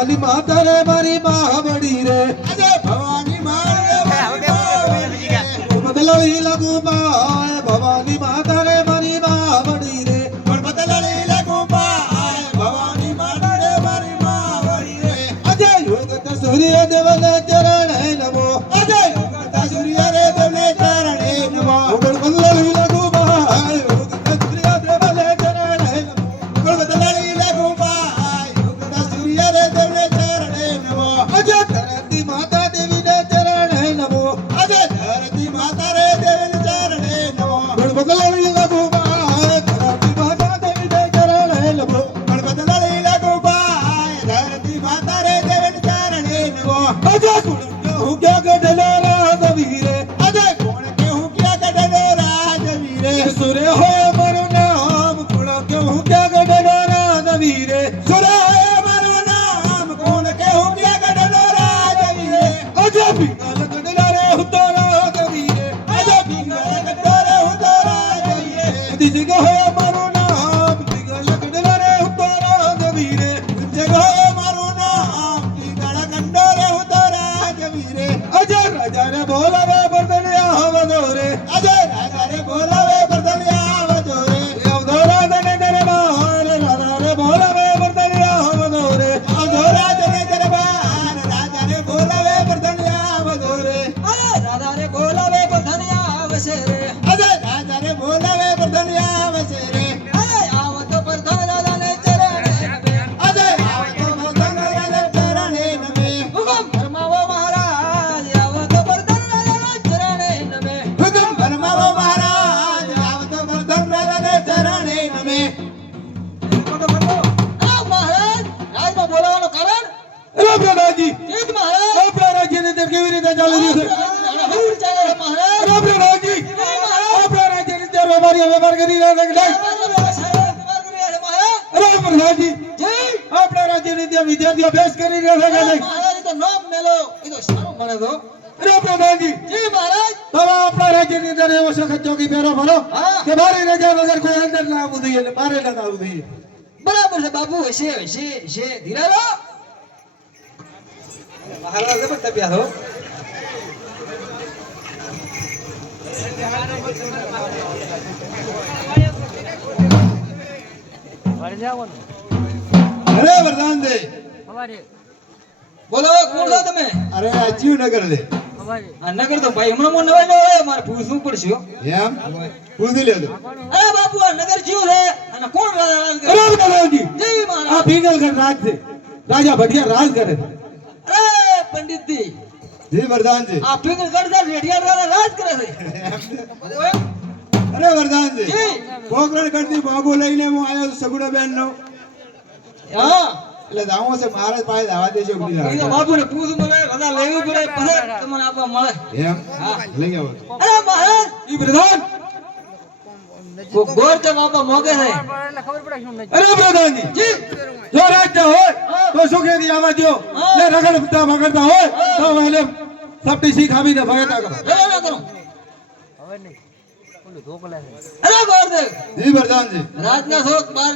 ભવાની માતા રે મારી બાવડી રે અજય ભવાની બદલાવી લાગુ બાય ભવાની માતા રે મારી બાવડી રે બદલાવી લાગુ બાય ભવાની માતા રે મારી બાવડી રે અજય યોગત સૂર્ય દેવને ચરણે નમો અજય યોગત સૂર્ય રે દેવને ચરણે નમો બદલાવી લાગુ બાય યોગત સૂર્ય દેવને ચરણે નમો બદલાવી લાગુ બાય યોગત સૂર્ય રે દેવને ચરણે નમો અજય ધરતી માતા દેવીને ચરણે નમો અજય ધરતી માતા રે દેવને ચરણે નમો બદલાવી લાગુ બાય ધરતી માતા દેવીને ચરણે નમો બદલાવી લાગુ બાય ધરતી માતા રે દેવને ચરણે નમો અજય કુળ હું ક્યાં ગઢલો રાજવીરે અજય કોણ કે હું ક્યાં ગઢલો રાજવીરે સુરે હો મારું નામ કુળ કે હું ક્યાં ગઢલો રાજવીરે સુરે મારું નામ કોણ કે હું ક્યાં ગઢલો રાજવીરે અજય પિંગલ ગઢલા રે હું તો રાજવીરે અજય પિંગલ ગઢલો રે હું તો રાજવીરે દીજી ગો મારું નામ પિંગલ ગઢલા રે હું તો રાજવીરે જગો મારું નામ પિંગલ ગઢલો રે હું તો રાજવીરે અજય રાજા રે બોલાવે બરદનિયા આવજો રે અજય રાજા રે બોલાવે બરદનિયા આવજો રે આવજો રાજા ને દરબાર રાજા રે બોલાવે બરદનિયા આવજો રે આવજો રાજા ને દરબાર રાજા રે બોલાવે બરદનિયા આવજો રે અરે રાધા રે બોલાવે બધાનિયા આવશે રે અજય રાજા રે બોલાવે બરદનિયા આવશે રે અરે આવો તો પ્રધાન રાધાને ચરણે નમે અજય આવો તો બરદન રાજા ચરણે નમે હુકમ ફરમાવો મહારાજ આવો તો પ્રધાન રાધાને ચરણે નમે હુકમ ફરમાવો મહારાજ આવો તો બરદન રાજા ચરણે નમે આ મહારાજ રાજમાં બોલાવવાનું કારણ અરે પ્રધાનજી ઠીક મહારાજ આપણા રાજ્યની અંદર કેવી રીતે ચાલી રહ્યું છે હું ચાલે છે મહારાજ અરે પ્રધાનજી આપણા રાજ્યની અંદર વેપાર કરી રહ્યા છે કે નહીં? અરે પ્રધાનજી જી આપણા રાજ્યની અંદર વિદ્યાર્થીઓ અભ્યાસ કરી રહ્યા છે કે નહીં? મહારાજ તો નામ મેલો એ તો સારું મળે તો અરે પ્રધાનજી જી મહારાજ તમે આપણા રાજ્યની અંદર એવો સખત ચોકી પહેરો ભરો હા. કે મારી રજા વગર કોઈ અંદર ના આવવું જોઈએ એટલે મારે ના આવવું જોઈએ બરાબર છે બાપુ હશે ધીરે રહો મહારાજ જબર તબિયત હો અરે વરદાન દે બોલો કોણ છો તમે અરે આચ્યુ નગર દે આ નગર તો ભાઈ હમણાં મને નવાઈ હોય મારે પૂછવું પડશે હો. એમ પૂછી લેજો અરે બાપુ આ નગર જીવ છે અને કોણ રાજ કરે અરે પ્રધાનજી જય આ મહારાજ ભીગલગઢ રાજ છે રાજા ભટિયા રાજ કરે છે અરે પંડિતજી જી વરદાનજી આ ફિગર ગડદાર રેડિયા રાજા રાજ કરે છે ઓય, અરે વરદાનજી જી પોકરણ કરતી બાબુ લઈને હું આવ્યો છું સગુડા બેન નો હા એટલે જાવું છે મહારાજ પાસે દાવા દેજો ઉડી એ તો લાગે બાપુને પૂછવું પડે રજા લેવી પડે પછી તમને આપવા મળે એમ લઈ આવો અરે મહારાજ ઈ પ્રધાન ગોર તો બાપા મોગે છે અરે પ્રધાનજી જી જો રાજ્ય હોય તો સુખેથી આવવા દો ને રગડતા મગડતા હોય તો એને સપટી શીખ આપીને ભગતા કરો ચલો ના કરો અરે ગોરદેવ જી વરદાનજી રાતના શોખ બાર